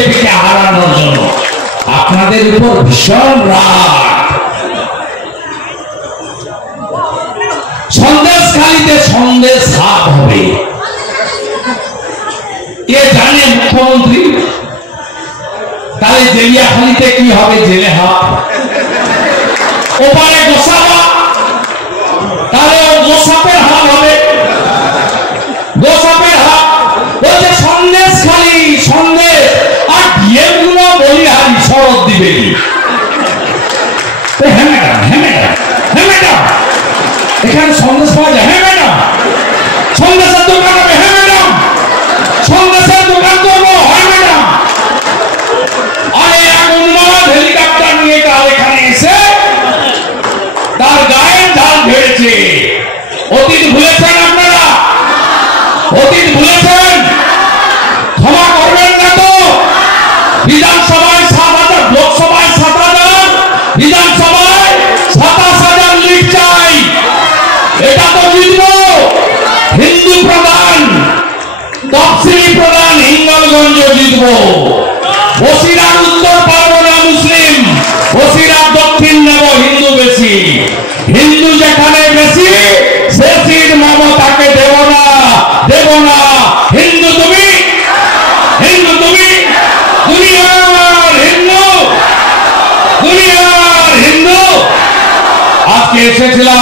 বিজেপিকে হারানোর জন্য আপনাদের উপর ভীষণ রাগ। সন্দেশখালীতে সন্দেশ হাট হবে, কে জানে মুখ্যমন্ত্রী? তাহলে জেলিয়াখালীতে কি হবে? জেলে হাট। ওপারে গোসাবা, তাহলে গোসাপের হাট হবে, গোসাপের হাট। বলছে সন্দেশখালী সন্দেশ, আর ডিএম গুলো বলিহারি শরৎ দিবে। হ্যাঁ ম্যাডাম, হ্যাঁ ম্যাডাম, হ্যাঁ ম্যাডাম, এখানে সন্দেশ পাওয়া যায়। হ্যাঁ ম্যাডাম, সন্দেশের দোকান হবে। হ্যাঁ ম্যাডাম, সন্দেশের দোকান করবো। হ্যাঁ ম্যাডাম। আর এক উন্মাদ হেলিকপ্টার নিয়ে কাল এখানে এসে তার গায়ে ঢাল ধরেছে। অতীত ভুলেছেন আপনারা? অতীত ভুলেছেন? ক্ষমা করবেন না তো? বিধানসভায় 7,000, লোকসভায় 7,000, বিধানসভায় 27,000 লিড চাই। এটা তো জিতবো। হিন্দু প্রধান, তফসিলি প্রধান হিঙ্গলগঞ্জ জিতবো। বসিরহাট উত্তর পারবো না মুসলিম, বসিরহাট দক্ষিণ নেব হিন্দু বেশি। হিন্দু যেখানে বেশি সে সিট মমতাকে দেব না, দেব না। হিন্দু তুমি, হিন্দু তুমি, দুনিয়ার হিন্দু, দুনিয়ার হিন্দু। আজকে এসেছিলাম,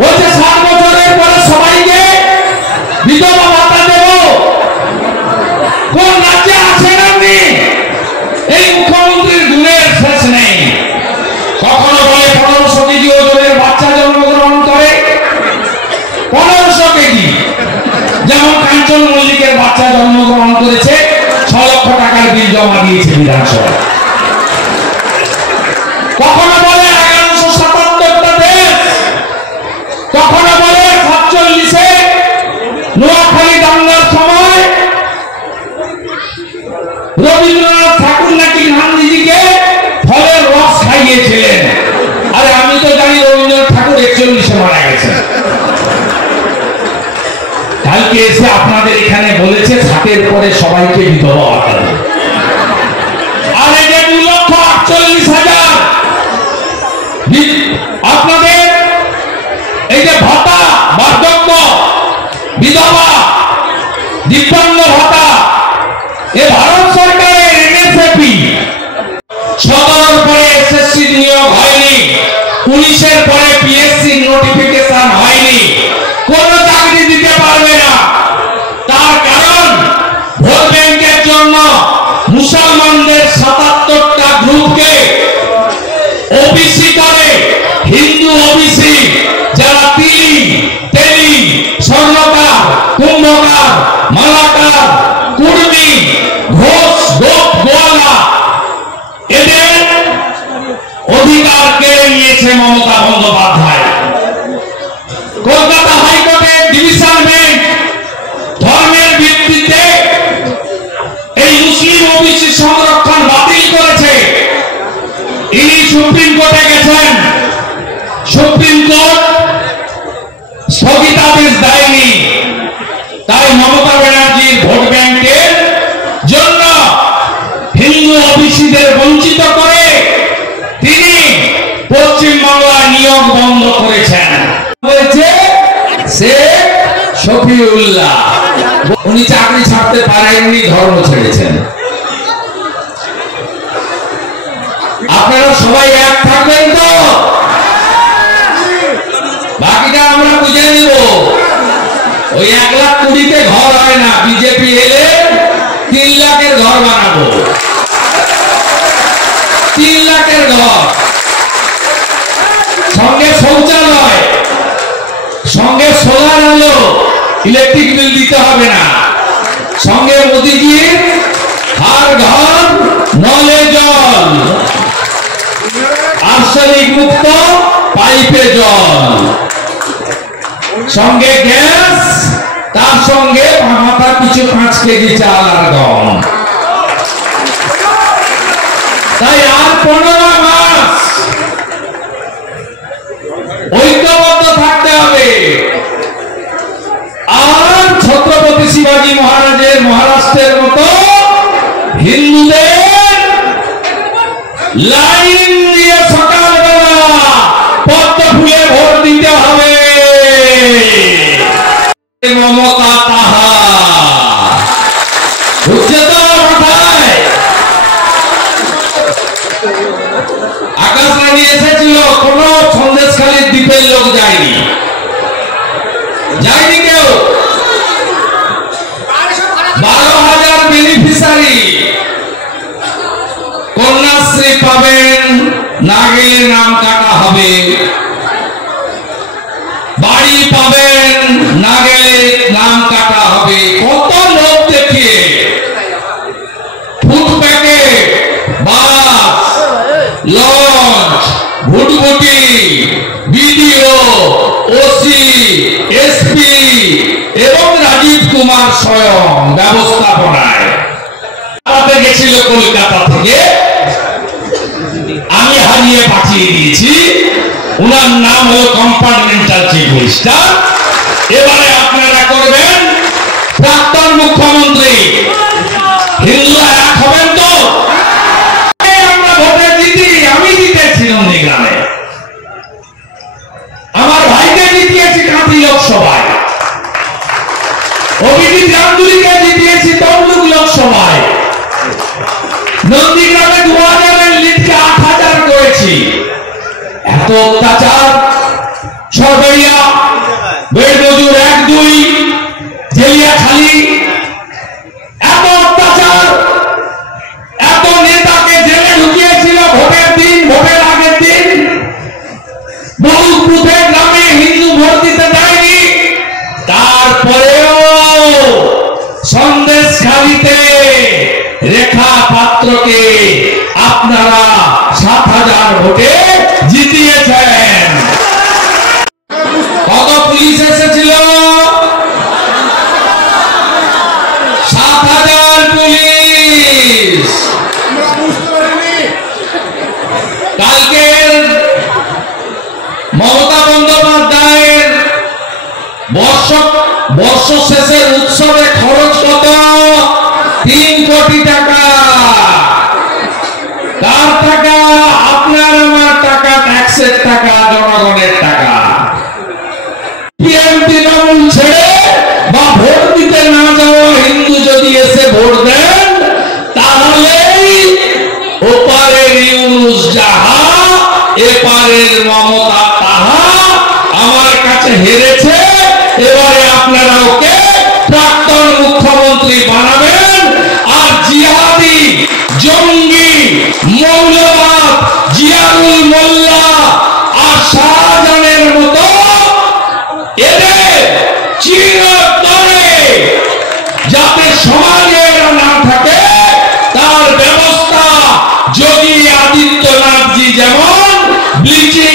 বলছে 7 বছরের পরে সবাইকে বিধবা ভাতা দেব। কোন রাজ্যে আছেন আপনি? এই মুখ্যমন্ত্রীর গুণের শেষ নেই। কখনো বলে 1500 কেজি ওজনের বাচ্চা জন্মগ্রহণ করে, 1500 কেজি। যেমন কাঞ্চন মল্লিকের বাচ্চা জন্মগ্রহণ করেছে, 6 লক্ষ টাকার বিল জমা দিয়েছে বিধানসভায়। কখনো বলে 1177টা দেশ, কখনো বলে 47-এ নোয়াখালী দাঙ্গার সময় রবীন্দ্রনাথ ঠাকুর নাকি গান্ধীজিকে ফলের রস খাইয়েছিলেন। আরে আমি তো জানি রবীন্দ্রনাথ ঠাকুর 41-এ মারা গেছেন। কালকে এসে আপনাদের এখানে বলেছে 7-এর পরে সবাইকে বিধবা ভাতা দেবে। আর এই যে 2,48,000 আপনাদের এই যে ভাতা, বার্ধক্য, বিধবা, দিব্যাঙ্গ ভাতা, এ ভারত সরকারের এমএসপি। 17-র পরে এসএসসি নিয়োগ হয়নি, 19-এর পরে পিএসসি নোটিফিকেশন হয়নি, কোন চাকরি দিতে পারবে না। তার কারণ ভোট ব্যাংকের জন্য মুসলমানদের 77টা গ্রুপকে ওবিসি করে, হিন্দু ওবিসি, যারা তিলি, তেলি, স্বর্ণকার, কুম্ভকার, মালাকার, কুর্মী, ঘোষ, গোপ, গোয়ালা, এদের অধিকার কেড়ে নিয়েছে মমতা বন্দ্যোপাধ্যায়। কলকাতা হাইকোর্টের ডিভিশন বেঞ্চ ধর্মের ভিত্তিতে এই মুসলিম ওবিসি সংরক্ষণ বাতিল করেছে। ইনি সুপ্রিম কোর্টে গেছেন, সুপ্রিম কোর্ট স্থগিতাদেশ দেয়নি। তাই মমতা ব্যানার্জির ভোট ব্যাংকের জন্য হিন্দু ওবিসিদের বঞ্চিত করে তিনি পশ্চিমবাংলায় নিয়োগ বন্ধ করেছেন। বলেছে শেখ শফিউল্লাহ, উনি চাকরি ছাড়তে পারেননি, ধর্ম ছেড়েছেন। আপনারা সবাই এক থাকবেন তো? বাকিটা আমরা বুঝে নিব। ওই 1,20,000-তে ঘর হয় না, বিজেপি এলে 3 লাখের ঘর বানাবো। 3 লাখের ঘর, সঙ্গে শৌচালয়, সঙ্গে সোলার আলো, ইলেকট্রিক বিল দিতে হবে না, সঙ্গে মোদিজির হার ঘর নলে জল, আর্সেনিক মুক্ত পাইপে জল, সঙ্গে গ্যাস, তার সঙ্গে মাথা পিছু 5 কেজি চাল আর গম। তাই আর 15 মাস ঐক্যবদ্ধ থাকতে হবে। আর ছত্রপতি শিবাজী মহারাজের মহারাষ্ট্রের মতো লাইন দিয়ে সকালবেলা পদ্ম ফুলে ভোট দিতে হবে। মমতা তাহা বুঝছে তো মাথায়? আকাশবাণী এসেছিল, কোন সন্দেশখালীর দ্বীপের লোক যায়নি, যায়নি কেউ। 12,000 বেনিফিশিয়ারি কন্যাশ্রী পাবেন, না গেলে নাম কাটা হবে। বাড়ি পাবেন, না গেলে নাম কাটা হবে। কত লোক দেখিয়ে ফুড প্যাকেট, বাস, লঞ্চ, ভুটভুটি, বিডিও, ওসি, এসপি এবং রাজীব কুমার স্বয়ং ব্যবস্থাপনায় গেছিল কলকাতা থেকে। আমি হারিয়ে পাঠিয়ে দিয়েছি। উনার নাম হলো কম্পার্টমেন্টাল চিফ মিনিস্টার। এবারে আপনারা করবেন প্রাক্তন মুখ্যমন্ত্রী। হিন্দুরা এক হবেন তো? আমরা ভোটে জিতি, আমি জিতেছি নন্দীগ্রামে, আমার ভাইকে জিতিয়েছি কাঁথি লোকসভায়, অভিজিৎ গাঙ্গুলিকে জিতিয়েছি তমলুক লোকসভায়, নন্দীগ্রামে 2000-এর লিডকে 8000 করেছি। এত অত্যাচার, সরবেরিয়া, বেড়মজুর 1-2, জেলিয়াখালী, এত অত্যাচার, এত নেতাকে জেলে ঢুকিয়েছিল ভোটের দিন, ভোটের আগের দিন। বহু বুথে গ্রামে হিন্দু ভোট দিতে দেয়নি। তারপরেও সন্দেশখালীতে রেখা পাত্রকে আপনারা 7,000 ভোটে জিতিয়েছেন। কত পুলিশ এসেছিল? 7,000 পুলিশ। কালকে মমতা বন্দ্যোপাধ্যায়ের বর্ষ শেষের উৎসবে খরচ কত? 3 কোটি টাকা। কার টাকা? আপনার আমার টাকা, ট্যাক্সের টাকা, জনগণের টাকা। তৃণমূল ছেড়ে বা ভোট দিতে না যাওয়া হিন্দু যদি এসে ভোট দেন, তাহলেই ওপারের ইউনুস যাহা, এপারের মমতা তাহা আমার কাছে হেরেছে। এবারে আপনারা ওকে প্রাক্তন মুখ্যমন্ত্রী বানাবেন। আর জিহাদি, জঙ্গি, মৌলবাদ, জিয়াউল মোল্লা আর শাহজাহানের মতো এদের চিরতরে যাতে সমাজে না থাকে তার ব্যবস্থা যোগী আদিত্যনাথজি যেমন ব্লিচিং